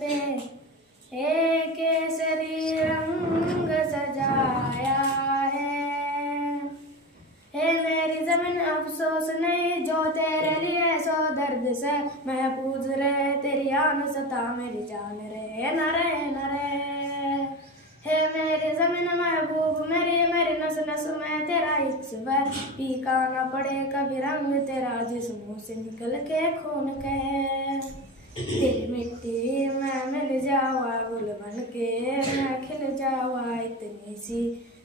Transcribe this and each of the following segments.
पे एक केसरी रंग सजाया है मेरी जमीन अफसोस नहीं जो तेरे लिए सो दर्द से महफूज रहे तेरी आन सता मेरी जान रहे न रहे न रहे है मेरी जमीन महबूब मेरी मेरी नस नस में तेरा इश्क है पीका न पड़े कभी रंग तेरा जिस्मों से निकल के खून कहे तेरी मिट्टी में मिल जावा गुल बन के मैं खिल जावा इतनी सी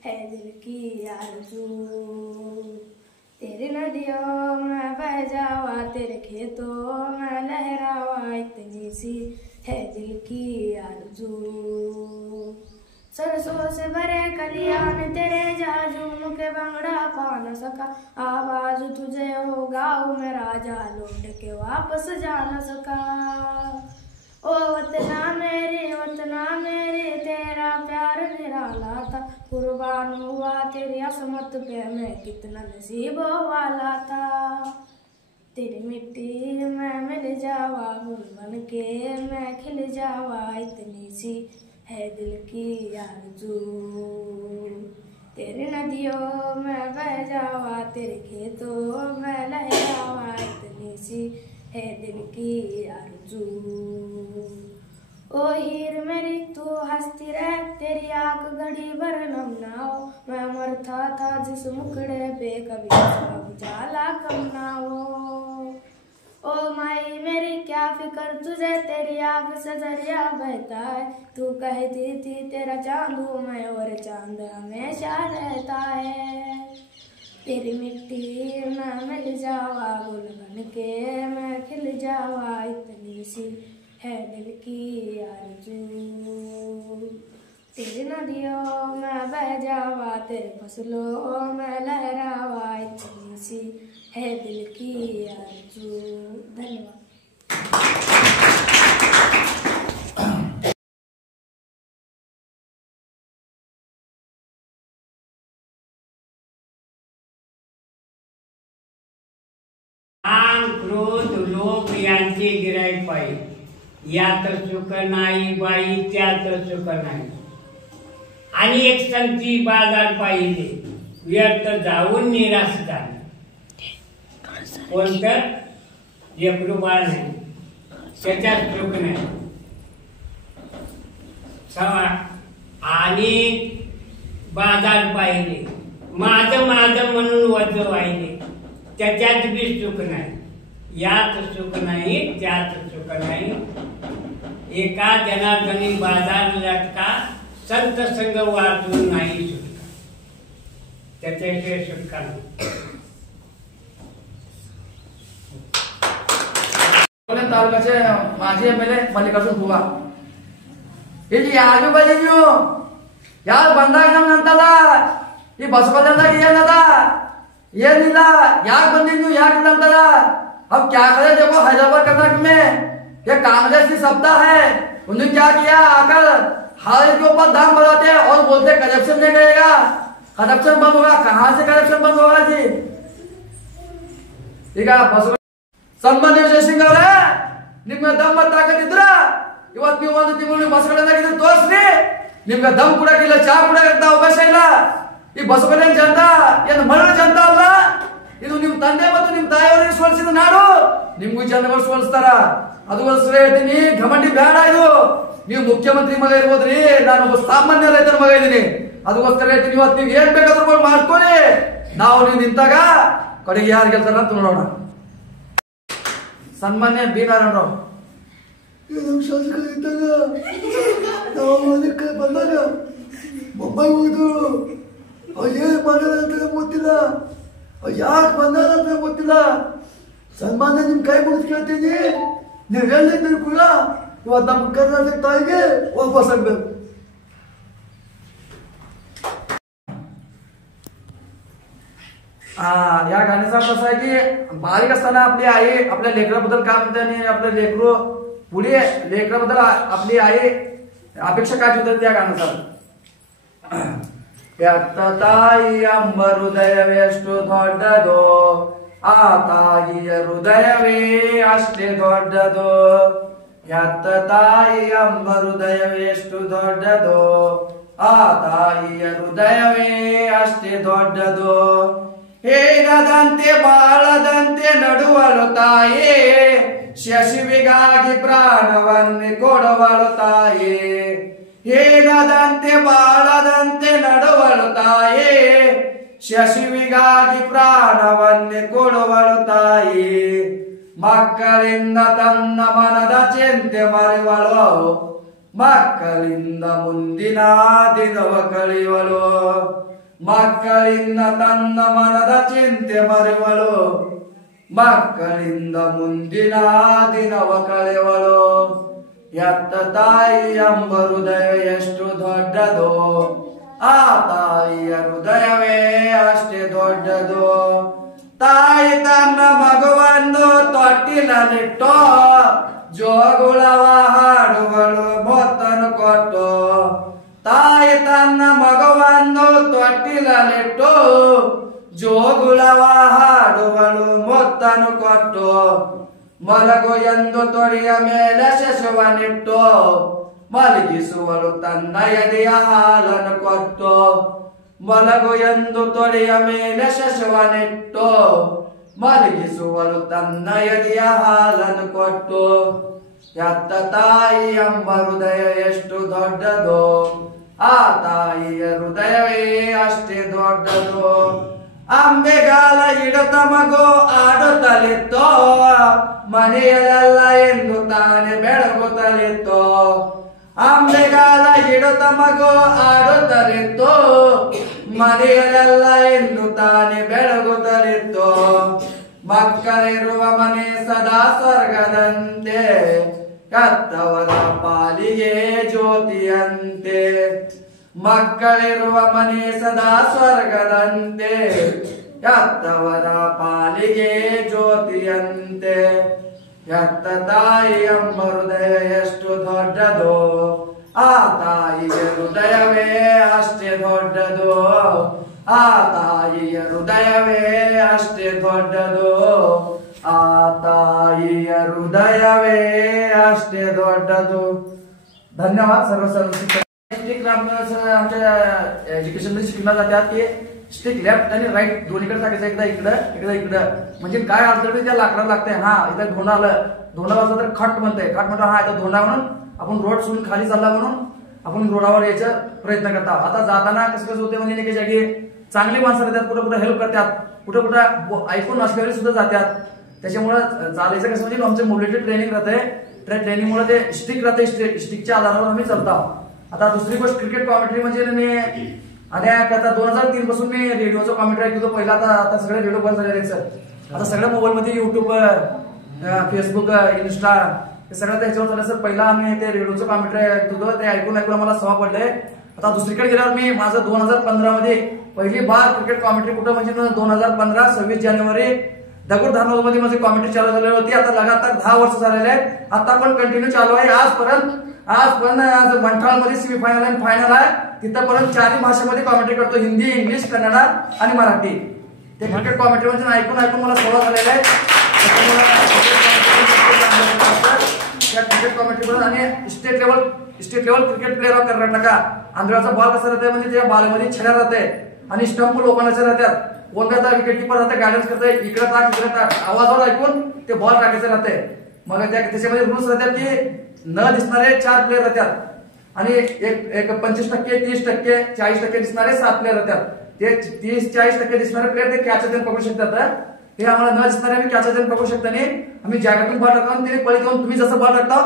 है दिल की आरज़ू तेरी नदियों में बह जावा तेरे खेतों में लहरावा इतनी सी है दिल की आरज़ू सरसों से भरे कलियान तेरे जाजूम के बंगड़ा पा न सका आवाज तुझे हो गाँव में राजा लौट के वापस जा न सका ओ वतना मेरी तेरा प्यार निराला था कुर्बान हुआ तेरी असमत पे मैं कितना नसीब वाला था तेरी मिट्टी में मिल जावा गुल बन के मैं खिल जावा इतनी सी है दिल की आरज़ू तेरी नदियों में बह जावा तेरे खेतों में लहरावा इतनी सी है दिल की आरज़ू ओ हीर मेरी तू हंसती रह तेरी आँख घड़ी भर नम ना हो मैं मरता था जिस मुखड़े पे कभी उसका उजाला कम ना हो ओ माई मेरी क्या फिक्र तुझे तेरी आग से दरिया बहता है तू कहती थी तेरा चांद हूँ मैं और चांद हमेशा रहता है तेरी मिट्टी में मिल जावा गुल बन के मैं खिल जावा इतनी सी है दिल की आरज़ू तेरी नदियों में बह जावा तेरे फसलों में लहरावा इतनी सी है दिल की आरज़ू। धन्यवाद। क्रोध लोभ यांचे गिराईक पाहिजे यात सुख नाही बाई त्यात सुख नाही आणि एक संगती बाजार पाहिजे व्यर्थ जाऊन निराश झाले कोणतं लेकरू बाळ नाही त्याच्यात सुख नाही आणि बाजार पाहिजे माझं माझं म्हणून वज वाहिले त्याच्यात बी सुख नाही यात सुख नाही त्यात सुख नाही एका जनार्दनी बाजार लटका संत संग वाचून नाही सुटका त्याच्याशिवाय सुटका नाही तालुक्याचे माजी एमएलए मल्लिकार्जुन बुवा ಇಲ್ಲಿ ಆಜುಬಾಜು ಯಾರು ಬಂದಾಗ ಅಂತಲ್ಲ ಈ ಬಸವಕಲ್ಯಾಣದಾಗ ಏನದ ಏನಿಲ್ಲ ಯಾಕೆ ಬಂದಿದ್ದು ಯಾಕಿಲ್ಲ ಅಂತಲ್ಲ अब क्या करे देखो हैदराबाद कर्नाटक में ये कांग्रेस की सत्ता है उन्होंने क्या किया आकर हर के ऊपर दाम बढ़ाते और बोलते करप्शन नहीं करेगा करप्शन बंद होगा कहां से करप्शन बंद होगा जी ठीक है बस सन्मान्य जयसिंह ಅವರೇ ನಿಮ್ಮ ದಮ್ಮ ತಾಕತ್ ಇದ್ರ ಇವತ್ತು ನೀವು ಒಂದು ತಿಂಗಳು ಬಸವಕಲ್ಯಾಣದಾಗ ತೋರಿಸ್ರಿ ನಿಮ್ಗೆ ದಮ್ ಕುಡಕ್ಕಿಲ್ಲ ಚಾ ಕುಡಕಂತ ಅವಕಾಶ ಇಲ್ಲ ಈ ಬಸವಕಲ್ಯಾಣ ಜನತಾ ಏನು ಮರಳ ಜನತಾ ಅಲ್ಲ ಇದು ನಿಮ್ಮ ತಂದೆ ಮತ್ತು ನಿಮ್ಮ ತಾಯಿಯವರಿಗೆ ಸೋಲಿಸಿದ ನಾಡು ನಿಮ್ಗೂ ಜನಗಳು ಸೋಲಿಸ್ತಾರ ಅದಕ್ಕೋಸ್ಕರ ಹೇಳ್ತೀನಿ ಘಮಂಡಿ ಬೇಡ ಇದು ನೀವು ಮುಖ್ಯಮಂತ್ರಿ ಮಗ ಇರ್ಬೋದ್ರಿ ನಾನು ಒಬ್ಬ ಸಾಮಾನ್ಯ ರೈತರ ಮಗ ಇದ್ದೀನಿ ಅದಕ್ಕೋಸ್ಕರ ಹೇಳ್ತೀನಿ ಇವತ್ತು ನೀವು ಏನ್ ಬೇಕಾದ್ರೂ ಮಾಡ್ಕೊಳ್ಳಿ ನಾವು ನೀವು ನಿಂತಾಗ ಕಡೆಗೆ ಯಾರು ಗೆಲ್ತಾರ ಅಂತ ನೋಡೋಣ ಸನ್ಮಾನ್ಯ ಬಿ ನಾರಾಯಣರಾವ್ ನಮ್ಮ ಶಾಸಕರು ಇದ್ದಾಗ ನಾವು ಅದಕ್ಕೆ ಬಂದಾಗ ಮುಂಬೈ ಹೋಗಿದ್ರು ಏನ್ ಮಾಡ್ಯಾರ ಅಂತ ಗೊತ್ತಿಲ್ಲ ಯಾಕೆ ಬಂದಾರ ಅಂತ ಗೊತ್ತಿಲ್ಲ ಸನ್ಮಾನ್ಯ ನಿಮ್ ಕೈ ಮುಗಿದು ಕೇಳ್ತೀನಿ ನೀವು ಹೇಳಿದ್ರು ಕೂಡ ಇವತ್ತು ನಮ್ಮ ಕರ್ನಾಟಕ ತಾಯಿಗೆ ವಾಪಸ್ ಆಗ್ಬೇಕು या गाण्याचा कसं आहे की बारीक असताना आपली आई आपल्या लेकराबद्दल काय म्हणते आणि आपलं लेकरू पुढे लेकराबद्दल आपली आई अपेक्षा काय ठेवते त्या गाण्याचा ಎತ್ತ ತಾಯಿಯ ಹೃದಯವೆಷ್ಟು ದೊಡ್ಡದು ಆ ತಾಯಿಯ ಹೃದಯವೇ ಅಷ್ಟೇ ದೊಡ್ಡದು ಎತ್ತ ತಾಯಿಯ ಹೃದಯವೆಷ್ಟು ದೊಡ್ಡದು, ಆ ತಾಯಿಯ ಹೃದಯವೇ ಅಷ್ಟೇ ದೊಡ್ಡದು. ಹೇಗದಂತೆ ಬಾಳದಂತೆ ನಡುವಳು ತಾಯಿ, ಶಶಿವಿಗಾಗಿ ಪ್ರಾಣವನ್ನೇ ಕೊಡುವಳು ತಾಯಿ. ಹೇಗದಂತೆ ಬಾಳದಂತೆ ನಡುವಳು ತಾಯಿ, ಶಶಿವಿಗಾಗಿ ಪ್ರಾಣವನ್ನೇ ಕೊಡುವಳು ತಾಯಿ. ಮಕ್ಕಳಿಂದ ತನ್ನ ಮನದ ಚಿಂತೆ ಮರೆವಳು, ಮಕ್ಕಳಿಂದ ಮುಂದಿನ ದಿನವ ಕಳೆಯುವಳು. ಮಕ್ಕಳಿಂದ ತನ್ನ ಮನದ ಚಿಂತೆ ಮರೆವಳು, ಮಕ್ಕಳಿಂದ ಮುಂದಿನ ದಿನವ ಕಳೆಯುವಳು. ಎತ್ತ ತಾಯಿ ಎಂಬ ಹೃದಯ ಎಷ್ಟು ದೊಡ್ಡದು, ಆ ತಾಯಿಯ ಹೃದಯವೇ ಅಷ್ಟೇ ದೊಡ್ಡದು. ತಾಯಿ ತನ್ನ ಮಗುವನ್ನು ತೊಟ್ಟಿಲಲ್ಲಿಟ್ಟು ಜೋಗುಳವ ಹಾಡುವಳು ಮೊತ್ತನು ಕೊಟ್ಟು. ತಾಯಿ ತನ್ನ ಮಗುವನ್ನು ತೊಟ್ಟಿಲಲ್ಲಿಟ್ಟು ಜೋಗುಳವ ಹಾಡುವಳು ಮೊತ್ತನು ಕೊಟ್ಟು. ಮಲಗು ಎಂದು ತೊಡೆಯ ಮೇಲೆ ಶಶವನಿಟ್ಟು ಮಲಗಿಸುವಳು ತನ್ನ ಎದೆಯ ಹಾಲನ್ನು ಕೊಟ್ಟು. ಮಲಗು ಎಂದು ತೊಡೆಯ ಮೇಲೆ ಶಶವನಿಟ್ಟು ಮಲಗಿಸುವಳು ತನ್ನ ಎದೆಯ ಹಾಲನ್ನು ಕೊಟ್ಟು. ಎತ್ತ ತಾಯಿ ಎಂಬ ಹೃದಯ ಎಷ್ಟು ದೊಡ್ಡದು, ಆ ತಾಯಿಯ ಹೃದಯವೇ ಅಷ್ಟೇ ದೊಡ್ಡದು. ಅಂಬೆಗಾಲ ಇಡುತ್ತ ಮಗು ಆಡುತ್ತಲಿತ್ತೋ, ಮನೆಯಲ್ಲೆಲ್ಲ ಎಂದು ತಾನೆ ಬೆಳಗುತ್ತಲಿತ್ತೋ. ಅಂಬೆಗಾಲ ಇಡುತ್ತ ಮಗು ಆಡುತ್ತಲಿತ್ತೋ, ಮನೆಯಲ್ಲೆಲ್ಲ ಎಂದು ತಾನೆ ಬೆಳಗುತ್ತಲಿತ್ತೋ. ಮಕ್ಕಳಿರುವ ಮನೆ ಸದಾ ಸ್ವರ್ಗದಂತೆ, ಕತ್ತವರ ಪಾಲಿಗೆ ಜ್ಯೋತಿಯಂತೆ. ಮಕ್ಕಳಿರುವ ಮನೆ ಸದಾ ಸ್ವರ್ಗದಂತೆ, ಕತ್ತವರ ಪಾಲಿಗೆ ಜ್ಯೋತಿಯಂತೆ. ಎತ್ತ ತಾಯಿ ಎಂಬ ಹೃದಯ ಎಷ್ಟು ದೊಡ್ಡದು, ಆ ತಾಯಿಯ ಹೃದಯವೇ ಅಷ್ಟೇ ದೊಡ್ಡದು. ಆ ತಾಯಿಯ ಹೃದಯವೇ ಅಷ್ಟೇ ದೊಡ್ಡದು, ಆ ताई हृदयवे अष्टे दोड्डदु। धन्यवाद सर्व सर्व स्टिक आमच्या एज्युकेशन मध्ये शिकवलं जातात की स्टिक लेफ्ट आणि राईट दोन्हीकडे टाकायचं, एकदा इकडं म्हणजे काय अडचण त्या लाकडाला लागते। हा इथं धोंडा आलं, धोंडा वाजला तर खट म्हणते, खट म्हणतो हा इथं धोंडा म्हणून आपण रोड सोडून खाली चालला म्हणून आपण रोडावर यायचा प्रयत्न करता। आता जाताना कसं होते म्हणजे काही जागी चांगली माणसं राहतात, कुठे कुठे हेल्प करतात, कुठे कुठे ऐकून असलेले सुद्धा जातात। त्याच्यामुळे चालायचं कसं म्हणजे आमचे मोबिलिटी ट्रेनिंग राहते, ट्रेनिंगमुळे ते स्टिक राहते, स्टिकच्या आधारावर आम्ही चालतो। आता दुसरी गोष्ट क्रिकेट कॉमेंट्री म्हणजे मी आणि आता 2003 पासून मी रेडिओचा कॉमेंट्री ऐकतो। पहिला आता सगळे रेडिओ बंद झालेले आहेत सर। आता सगळ्या मोबाईल मध्ये युट्यूब, फेसबुक, इन्स्टा हे सगळं त्याच्यावर चाललं सर। पहिला आम्ही ते रेडिओचं कॉमेंट्री ऐकतो, ते ऐकून मला सवय पडले। आता दुसरीकडे गेल्यावर मी माझं 2015 मध्ये पहिली बार क्रिकेट कॉमेंट्री कुठं म्हणजे 2015 26 जानेवारी दगड धानोद मध्ये माझी कॉमेंट्री चालू झालेली होती। आता लगातार 10 वर्ष झालेले आहेत, आता पण कंटिन्यू चालू आहे। आज पण मंठाळ मध्ये सेमीफायनल आणि फायनल आहे, तिथं पर्यंत 4 भाषेमध्ये कॉमेंट्री करतो, हिंदी, इंग्लिश, कन्नड आणि मराठी। ते क्रिकेट कॉमेंट्री म्हणजे ऐकून मला सवय झालेली आहे। क्रिकेट कॉमेंट्री पण आणि state level cricket player of Karnataka. आंध्राचा बॉल कसा राहते म्हणजे त्या बॉलमध्ये छड्या राहते आणि स्टंप लोकांचे राहतात, कोणत्या विकेट कीपर राहते, गार्डन्स करते, इकडे टाक तिकडे टाक, आवाजावर ऐकून ते बॉल टाकायचे राहते। मग त्याच्यामध्ये रूल्स राहतात की न दिसणारे 4 प्लेयर राहतात आणि एक 25%, 30%, 40% दिसणारे 7 प्लेयर राहतात। ते 30-40% दिसणारे प्लेयर ते कॅच देऊन पकडू शकतात। हे आम्हाला न दिसणारे आम्ही कॅच देऊन पकडू शकतो नाही, आम्ही जागेतून बॉल टाकतो आणि पळीत येऊन तुम्ही जसं बॉल टाकता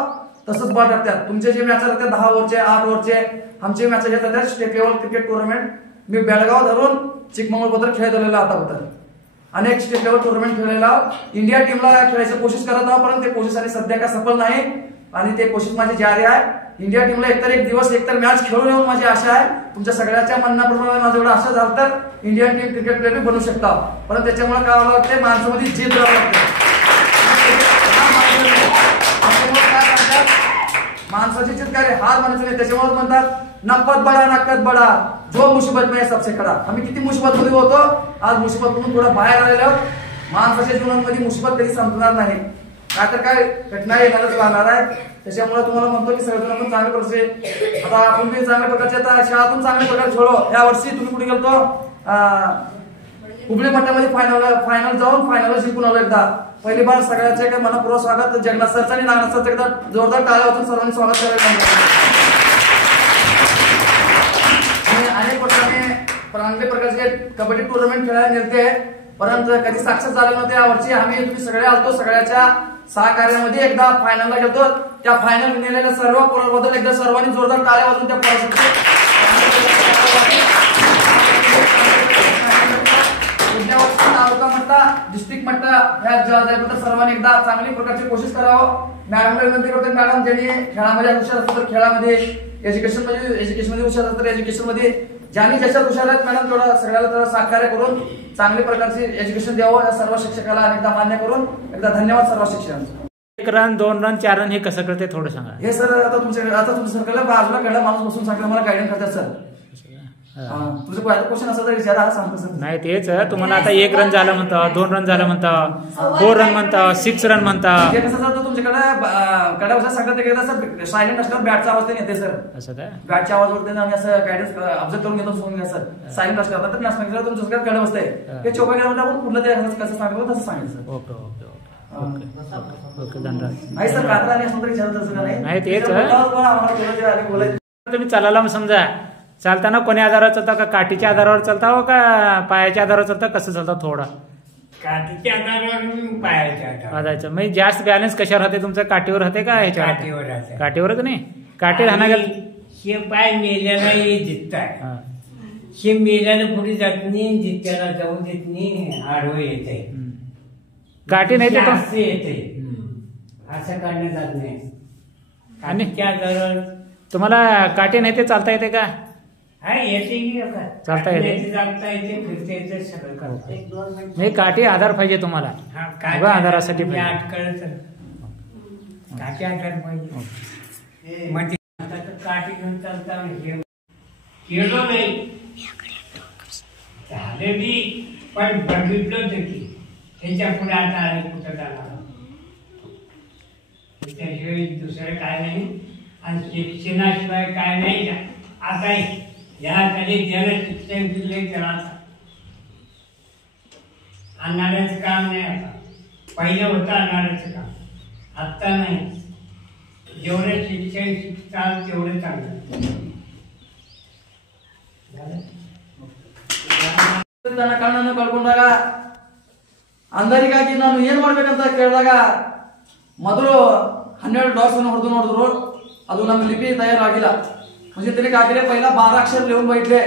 तसंच बॉल टाकतात। तुमचे जे मॅच राहतात 10 ओव्हरचे, 8 ओव्हरचे, आमचे मॅच घेत राहतात स्टेट लेवल क्रिकेट टुर्नामेंट। मी बेळगाव धरून चिकमंगळूर खेळत आलेला आतापर्यंत अनेक स्टेट लेवल टुर्नामेंट खेळलेला। इंडिया टीमला खेळायची कोशिश करत आहोत, परंतु ते कोशिश आणि सध्या काय सफल नाही आणि ते कोशिश माझी जारी आहे। इंडिया टीमला एक दिवस मॅच खेळून येऊन माझी आशा आहे। तुमच्या सगळ्याच्या म्हणण्याप्रमाणे माझं एवढं आशा झालं तर इंडियन टीम क्रिकेट प्लेयर बनू शकता, पण त्याच्यामुळे काय व्हावं लागते, माणसामध्ये जिद्द द्यावं लागते। माणसाची जिद्द काय हार मानायचं नाही, त्याच्यामुळे म्हणतात नक्कत बडा जो मुसीबत में सबसे खडा। आम्ही किती मुसीबत मध्ये होतो, आज मुसीबत मधून थोडा बाहेर आलेलो आहोत। माणसाच्या जीवनामध्ये मुसीबत कधी संपणार नाही, काय तर काय घटना येणारच राहणार आहे। त्याच्यामुळे तुम्हाला म्हणतो की सगळेजण आपण चांगल्या प्रकारचे आता आपण बी चांगल्या प्रकारचे आता शाळातून चांगल्या प्रकारे खेळलो. या वर्षी तुम्ही कुठे गेलतो हुबळी मठामध्ये फायनल जाऊन फायनल जिंकून आलो एकदा. पहिली बार सगळ्याचे काय मनपूर्वक स्वागत जगन्नाथ सरचं आणि नागनाथ सरचं एकदा जोरदार टाळ्या वाजवून सर्वांनी स्वागत करायला. अनेक प्रकारे चांगल्या प्रकारचे कबड्डी टुर्नामेंट खेळायला नेते परंतु कधी सक्सेस झाले नव्हते. यावर्षी आम्ही तुम्ही सगळे आलतो सगळ्याच्या सहकार्यामध्ये एकदा फायनलला गेलो. त्या फायनल नेलेल्या सर्व पोरांबद्दल एकदा सर्वांनी जोरदार टाळ्या वाजवून त्या पोरांसाठी तालुका मट्टा डिस्ट्रिक्ट मट्टा ह्या जायबद्दल सर्वांनी एकदा चांगली प्रकारची कोशिश करावं. मॅडमला विनंती करतो मॅडम ज्यांनी खेळामध्ये हुशार असतात तर खेळामध्ये एज्युकेशन मध्ये हुशार असतात तर एज्युकेशन मध्ये ज्यांनी ज्याच्यात हुशार आहेत मॅडम तेवढा सगळ्याला सहकार्य करून चांगली प्रकारचे एज्युकेशन द्यावं या सर्व शिक्षकाला अनेकदा मान्य करून एकदा धन्यवाद सर्व शिक्षकांचं. 1 रन 2 रन 4 रन हे कसं करते थोडं सांगा. हे सर आता तुमच्या सरकारला बाजूला कळला माणूस बसून सांगतो मला गायडन्स करतात सर. तुझं क्वेश्चन असं तर विचारा सांगतो सर. नाही तेच तुम्हाला आता 1 रन झालं म्हणता 2 रन झालं म्हणता 4 रन म्हणता 6 रन म्हणता हे कसं सर तुमच्याकडे कडावसा सांगतात ते सर सायलेंट असल्यावर बॅटचा आवाज येते सर. असं काय बॅटच्या आवाजवरती आम्ही असं गायडन्स ऑब्झर्व करून घेतो फोन घ्या सर. सायलेंट असल्यावर तर नसणार तुमच्या सगळ्यात कडे बसते हे चोपा गेल्यावर आपण कुठलं ते कसं सांगितलं तसं सांगितलं sir. Okay okay okay okay धन्यवाद. नाही सर कात्रा आणि असं तर विचारत असं का नाही तेच बोलायचं. तुम्ही चालायला समजा चालताना कोणी आधारावर चालता का काठीच्या आधारावर चालता हो का पायाच्या आधारावर चालता कसं चालता थोडा काठीच्या आधारावर पायाच्या आधारावर म्हणजे जास्त बॅलन्स कशावर राहते तुमचं काठीवर राहते का ह्याच्यावर काठीवर राहते. काठीवरच नाही काठी राहणार हे पाय मेल्याला हे जितताय हे मेल्याला पुढे जात नाही जित्याला जाऊ देत नाही आडवं येते काठी नाही ते असं येते असं काढण्यात जात नाही. आणि काठीच्या आधारावर तुम्हाला काठी नाही ते चालता येते का हा येते की चालता येते चालता येते फिरता येते सगळं करता. नाही काठी आधार पाहिजे तुम्हाला आधारासाठी अटकळ काठी आधार पाहिजे मग काठी घेऊन चालता केलो नाही झाले बी पण बघितलं होतं की त्याच्या पुढे आता आले कुठं जाणार त्याशिवाय दुसरं काय नाही आणि शिक्षणाशिवाय काय नाही. आता याकडे ज्याला शिक्षण दिले त्याला आणणाऱ्याचं काम नाही. आता पहिलं होतं आणणाऱ्याचं काम आता नाही. जेवढं शिक्षण शिकताल तेवढं चांगलं. ಕಣ್ಣನ್ನು ಕಳ್ಕೊಂಡಾಗ ಅಂಧರಿಗಾಗಿ ನಾನು ಏನ್ ಮಾಡ್ಬೇಕಂತ ಕೇಳಿದಾಗ ಮೊದಲು 12 डॉट्स ಹೊಡೆದು ನೋಡಿದ್ರು ಅದು ನಮ್ಮ लिपी तयार म्हणजे तरी काय केले पहिला 12 अक्षर लिहून बघितले.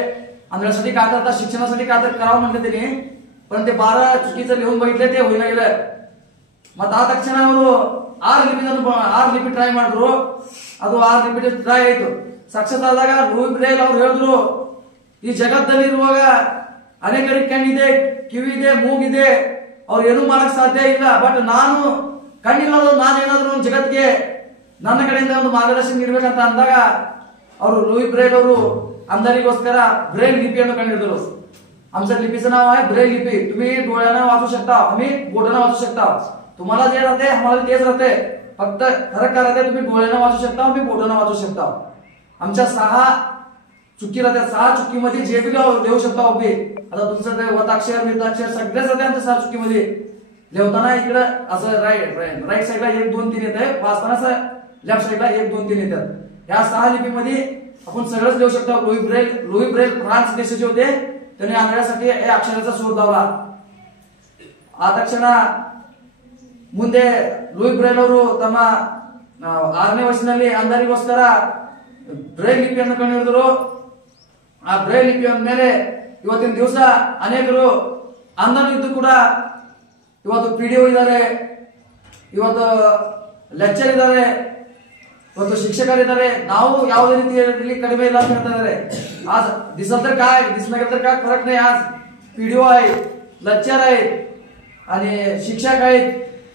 आंध्रासाठी काय करता शिक्षणासाठी काय तर करावं म्हटलं त्यांनी पण ते 12 चुकीचं लिहून बघितले ते होईना गेलं. मग ಆ ತಕ್ಷಣ ಅವರು 6 लिपी ಟ್ರೈ ಮಾಡಿದ್ರು. ಅದು 6 लिपಿ ಟ್ರೈ ಆಯ್ತು. ಸಕ್ಸಸ್ ಆದಾಗ ಲೂಯಿ ಬ್ರೇಲ್ ಅವರು ಹೇಳಿದ್ರು ಈ ಜಗತ್ತಲ್ಲಿ ಇರುವಾಗ ಅನೇಕರಿಗೆ ಕಣ್ಣಿದೆ ಕಿವಿದೆ ಮೂಗಿದೆ ಅವ್ರು ಏನೂ ಮಾಡಕ್ ಸಾಧ್ಯ ಇಲ್ಲ. ಬಟ್ ನಾನು ಕಣ್ಣಿಲ್ಲದು ನಾನೇನಾದ್ರೂ ಒಂದು ಜಗತ್ತಿಗೆ ನನ್ನ ಕಡೆಯಿಂದ ಒಂದು ಮಾರ್ಗದರ್ಶನ ನೀಡಬೇಕಂತ ಅಂದಾಗ ಅವರು लुई ब्रेल ಅವರು अंधारीಗೋಸ್ಕರ ब्रेल लिपीಯನ್ನು कंडिडलं. आमच्या लिपीचं नाव आहे ब्रेल लिपी. तुम्ही डोळ्यानं वाचू शकता आम्ही बोटानं वाचू शकता. तुम्हाला जे राहते आम्हाला तेच राहते फक्त फरक काय राहते तुम्ही डोळ्यानं वाचू शकता आम्ही बोटानं वाचू शकता. आमच्या 6 चुकी राहते 6 चुकीमध्ये जे बी लिहू शकता उभे. आता तुमचं ते वताक्षर मिताक्षर सगळेच राहते आमच्या 6 चुकीमध्ये. लिहताना इकडे असं राईट साईडला 1 2 3 येते वाचताना असं लेफ्ट साईडला 1 2 3 येतात. या 6 लिपीमध्ये आपण सगळंच लिहू शकतो. लुई ब्रेल फ्रान्स देशाचे होते. त्यांनी आंधळ्यासाठी या अक्षराचा शोध लावला. ಆ ತಕ್ಷಣ ಮುಂದೆ ಲೂಯಿ ಬ್ರೇಲ್ ಅವರು ತಮ್ಮ 6ನೇ ವರ್ಷದಲ್ಲಿ ಅಂಧರಿಗೋಸ್ಕರ ಬ್ರೇಲ್ ಲಿಪಿಯನ್ನು ಕಂಡುಹಿಡಿದರು. ಆ ಬ್ರೇಲ್ ಲಿಪಿಯ ಮೇಲೆ ಇವತ್ತಿನ ದಿವಸ ಅನೇಕರು ಅಂಧನಿದ್ದು ಕೂಡ ಇವತ್ತು ಪಿಡಿಒ ಇದ್ದಾರೆ, ಇವತ್ತು ಲೆಕ್ಚರ್ ಇದ್ದಾರೆ, ಇವತ್ತು शिक्षकರಿದ್ದಾರೆ. ನಾವು ಯಾವುದೇ ರೀತಿಯಲ್ಲಿ कडिमे ಇಲ್ಲ ಅಂತ ಹೇಳ್ತಾ ಇದ್ದಾರೆ. आज दिसल तर काय दिसणार तर काय फरक नाही. आज पीडीओ आहे, लेक्चर आहेत आणि शिक्षक आहेत,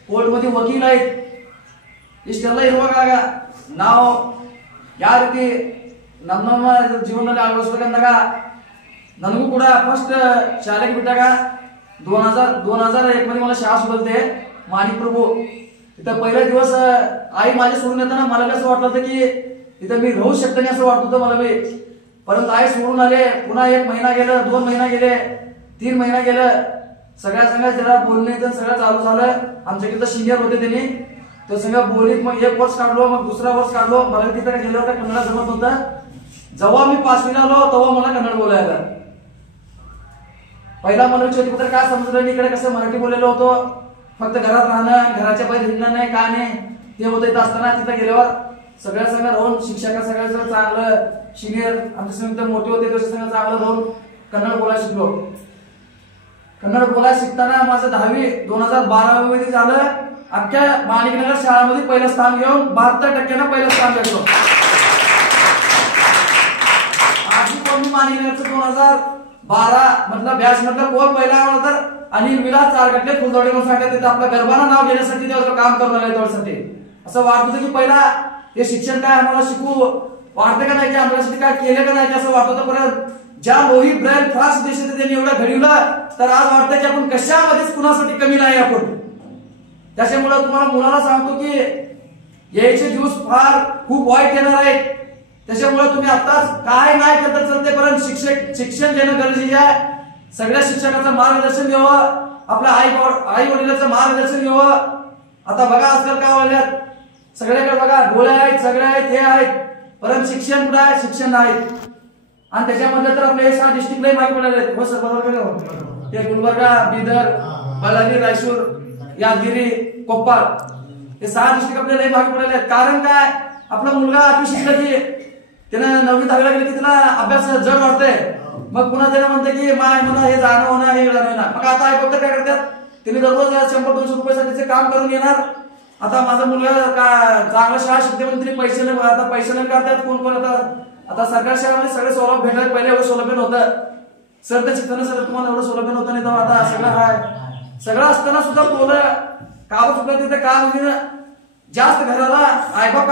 कोर्टमध्ये वकील आहेत. ಇಷ್ಟೆಲ್ಲ ಇರುವಾಗ ನಾವು ಯಾವ ರೀತಿ ನಮ್ಮ ಜೀವನದಲ್ಲಿ ಅಳವಡಿಸಬೇಕಂದಾಗ ನನಗೂ ಕೂಡ ಫಸ್ಟ್ ಶಾಲೆಗೆ ಬಿಟ್ಟಾಗ 2001 मध्ये मला शाळा सुटते माणिक प्रभू तिथं पहिला दिवस आई माझ्या सोडून येताना मला कसं वाटलं होतं की तिथं मी राहू शकतो नाही असं वाटत होतं मला मी. परंतु आई सोडून आले. पुन्हा 1 महिना गेलं, 2 महिना गेले, 3 महिना गेलं. सगळ्या जरा बोलणे तर सगळं चालू झालं. आमच्या तिथं सिनियर होते त्यांनी तर सगळं बोलीत मग 1 वर्ष काढलो, मग दुसरा वर्ष काढलो. मला तिथं गेल्यावर काय कन्नड जमत होतं. जेव्हा मी 5वीला आलो तेव्हा मला कन्नड बोलायला. पहिला मला छोटीपत्र काय समजलं मी इकडे कसं मराठी बोललेलो होतो. फक्त घरात राहणं, घराच्या बाहेर हिंडणं नाही काय नाही ते होतं. इथं असताना तिथं गेल्यावर सगळ्या संग राहून शिक्षका सगळ्या चांगलं सिनियर आमच्या संग मोठे होते तसे सगळं चांगलं राहून कन्नड बोलायला शिकलो. कन्नड बोलायला शिकताना माझं 10वी 2012 मध्ये झालं. अख्ख्या माणिकनगर शाळेमध्ये पहिलं स्थान घेऊन 72% पहिलं स्थान घेतलं. आधी कोण माणिकनगरचं 2012 मधला बॅच मधला कोण पहिला तर अनिल विलास चारगटले फुलदवडे म्हणून सांगतात. तिथं आपल्या गर्भानं नाव घेण्यासाठी ते काम करून आले त्यासाठी. असं वाटत होतं की पहिला हे शिक्षण काय आम्हाला शिकू वाटतं का नाही की आमच्यासाठी काय केलं का नाही असं वाटत होतं. परत ज्या लोही ब्रेन फ्रान्स देशात त्यांनी एवढं घडवलं तर आज वाटतं की आपण कशामध्येच कुणासाठी कमी नाही आपण. त्याच्यामुळे तुम्हाला मुलाला सांगतो की यायचे दिवस फार खूप वाईट येणार आहेत. त्याच्यामुळे तुम्ही आताच काय नाही करता चालते परंतु शिक्षण घेणं गरजेचे आहे. सगळ्या शिक्षकाचं मार्गदर्शन घ्यावं, आपल्या आई वडिलांचं मार्गदर्शन घ्यावं. आता बघा आजकाल काय वाढल्यात सगळ्याकडे बघा डोळे आहेत, सगळे आहेत, हे आहेत, परंतु शिक्षण कुठं आहे? शिक्षण नाही. आणि त्याच्यामध्ये तर आपले 6 डिस्ट्रिक्ट लई मागे पडलेले आहेत. हो सर बरोबर. ते गुलबर्गा, बिदर, बळारी, रायचूर, यादगिरी, कोप्पाळ हे 6 डिस्ट्रिक्ट आपले लई मागे पडलेले आहेत. कारण काय? आपला मुलगा आठवी शिकला की त्यानं 9वी 10वीला गेलं की त्याला अभ्यास जड वाटतंय. मग पुन्हा त्याला म्हणतं की माय म्हणा हे जाणं होणं हे जाणं होणार. मग आता आई फक्त काय करतात त्यांनी दररोज 100-200 रुपयासाठी काम करून येणार. आता माझा मुलगा चांगला शाळा शिकते म्हणून तरी पैसे न काढतात. कोण आता सरकार शाळेमध्ये सगळे सौलभ भेटले. पहिले एवढं सौलभ्य नव्हतं. सर तर शिकताना सर तुम्हाला एवढं सौलभ्य नव्हतं नाही तर आता सगळं आहे. सगळं असताना सुद्धा पोलं कागद सुद्धा तिथे का म्हणजे जास्त घराला आईबाप